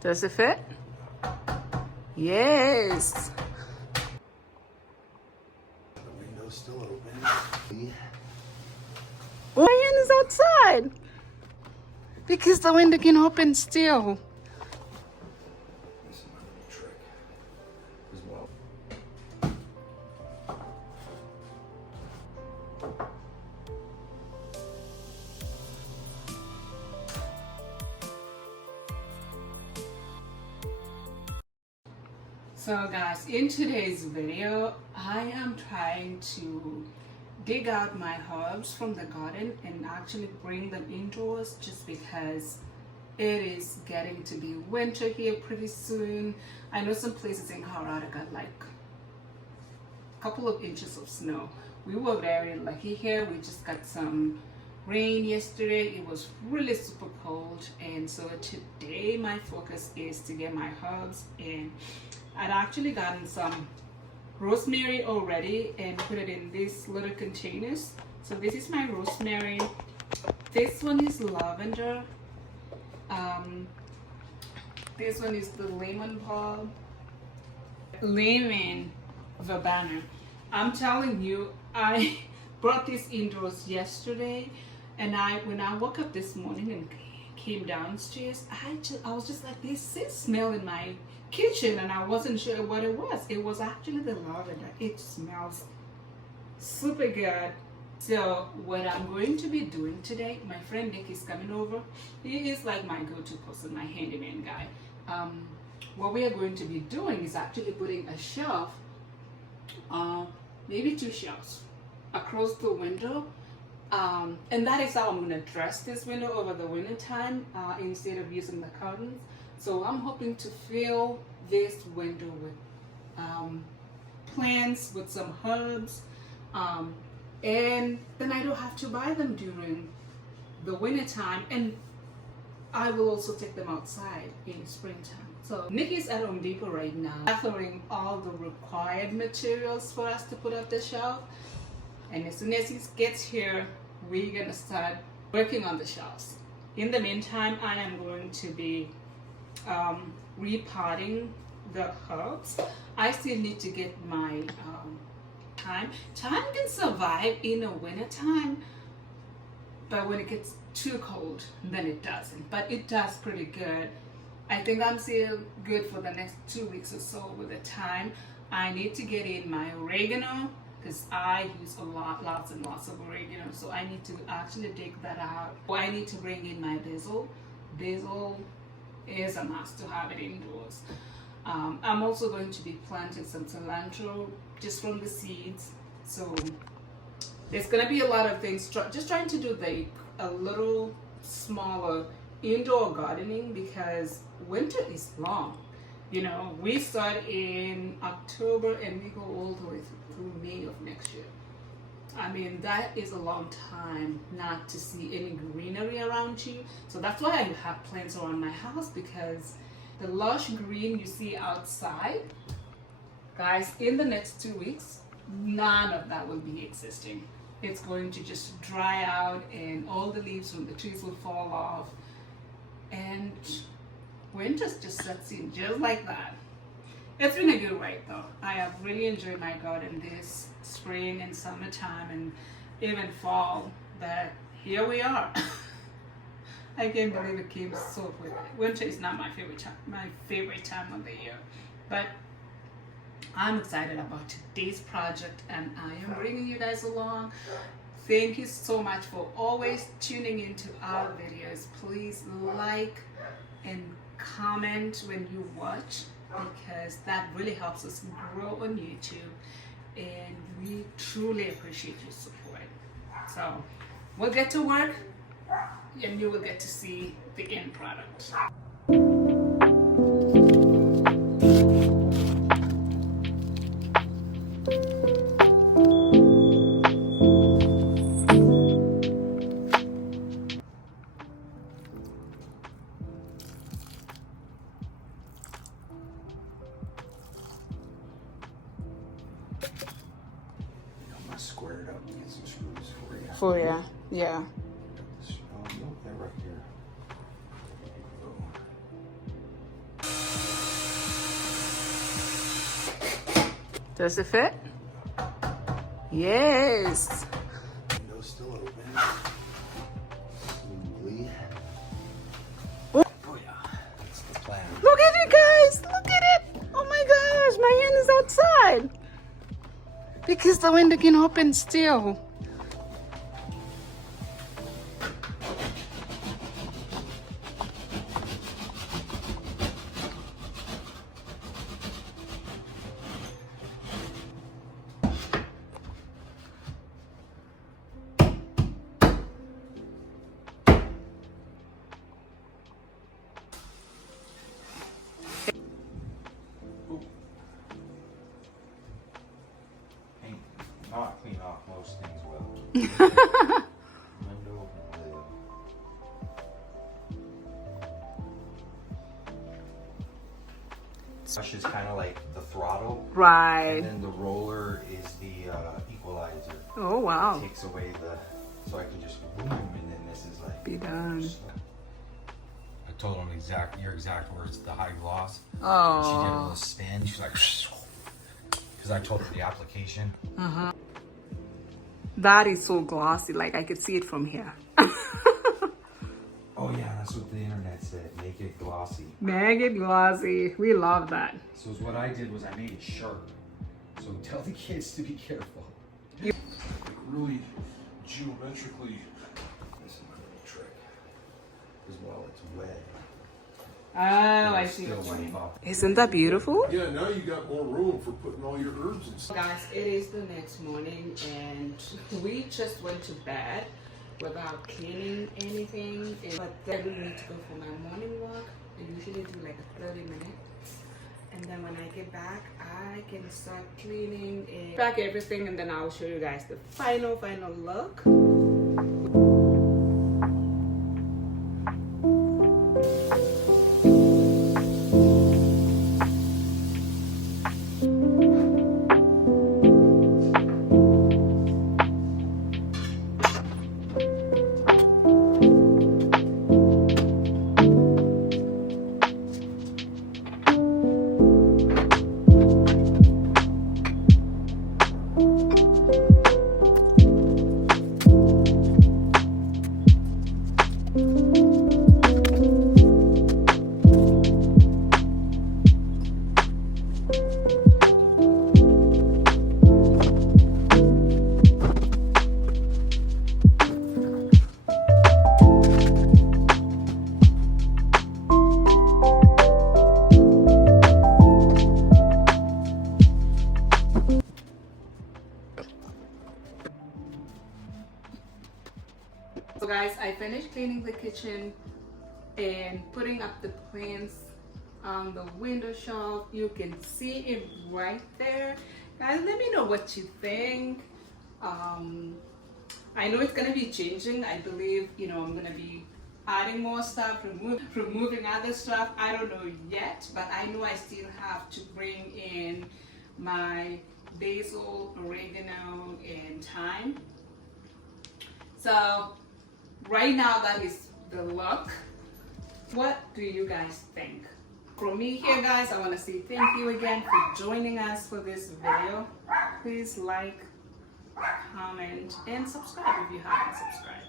Does it fit? Yes. The window's still open. Ryan is outside because the window can open still. This is my little trick as well. So guys, in today's video, I am trying to dig out my herbs from the garden and actually bring them indoors just because it is getting to be winter here pretty soon. I know some places in Colorado got like a couple of inches of snow. We were very lucky here. We just got some rain yesterday. It was really super cold, and so today my focus is to get my herbs in. I'd actually gotten some rosemary already and put it in these little containers. So this is my rosemary. This one is lavender. This one is the lemon balm. Lemon verbena. I'm telling you, I brought this indoors yesterday, and when I woke up this morning and came downstairs, I was just like, this smell in my kitchen, and I wasn't sure what it was. It was actually the lavender. It smells super good. So what I'm going to be doing today, my friend Nick is coming over. He is like my go-to person, my handyman guy. What we are going to be doing is actually putting a shelf, maybe 2 shelves across the window. And that is how I'm going to dress this window over the winter time instead of using the curtains. So I'm hoping to fill this window with plants, with some herbs, and then I don't have to buy them during the winter time, and I will also take them outside in springtime. So Nick is at Home Depot right now, gathering all the required materials for us to put up the shelf, and as soon as he gets here, we're gonna start working on the shelves. In the meantime, I am going to be repotting the herbs. I still need to get my thyme. Thyme can survive in a winter time, but when it gets too cold, then it doesn't. But it does pretty good. I think I'm still good for the next 2 weeks or so with the thyme. I need to get in my oregano because I use lots and lots of oregano. So I need to actually dig that out. I need to bring in my basil. Basil is a must to have it indoors. I'm also going to be planting some cilantro just from the seeds. So there's going to be a lot of things. Just trying to do a little smaller indoor gardening because winter is long. You know, we start in October and we go all the way through May of next year. I mean, that is a long time not to see any greenery around you. So that's why I have plants around my house, because the lush green you see outside, guys, in the next 2 weeks, none of that will be existing. It's going to just dry out and all the leaves from the trees will fall off. And winter just sets in just like that. It's been a good ride though. I have really enjoyed my garden this spring and summertime and even fall, but here we are. I can't believe it came so quick. Winter is not my favorite time of the year, but I'm excited about today's project and I am bringing you guys along. Thank you so much for always tuning into our videos. Please like and comment when you watch, because that really helps us grow on YouTube, and we truly appreciate your support. So we'll get to work and you will get to see the end product. Square it up and get some screws for you. For you, yeah. Oh, no, they're right here. Does it fit? Yes. Window's still open. Smoothly. Oh. Oh yeah, that's the plan. Look at it, guys. Look at it. Oh my gosh, my hand is outside. Because the window can open still. Not clean off most things well. Window and lid. Brush is kind of like the throttle, Right. and then the roller is the equalizer. Oh, wow. It takes away the, so I can just boom, and then this is like. Be done. I told him your exact words, the high gloss. She did a Oh. little spin. She's like, because I told her the application. Uh-huh. That is so glossy. Like, I could see it from here. Oh yeah, that's what the internet said. Make it glossy. Make it glossy. We love that. So what I did was I made it sharp. So tell the kids to be careful. Like really geometrically. This is my little trick. Because while it's wet, Oh, I it'll see still what you mean. wipe off. Isn't that beautiful? Yeah, now you got more room for putting all your herbs and stuff. Guys, it is the next morning and we just went to bed without cleaning anything. But then we need to go for my morning walk. I usually do like a 30 minutes. And then when I get back, I can start cleaning and pack everything, and then I'll show you guys the final look. So guys, I finished cleaning the kitchen and putting up the plants on the window shelf. You can see it right there. Guys, let me know what you think. I know it's gonna be changing. I believe, I'm gonna be adding more stuff, removing other stuff. I don't know yet, but I know I still have to bring in my basil, oregano, and thyme. So right now that is the look. What do you guys think? From me here, guys, I want to say thank you again for joining us for this video. Please like, comment, and subscribe if you haven't subscribed.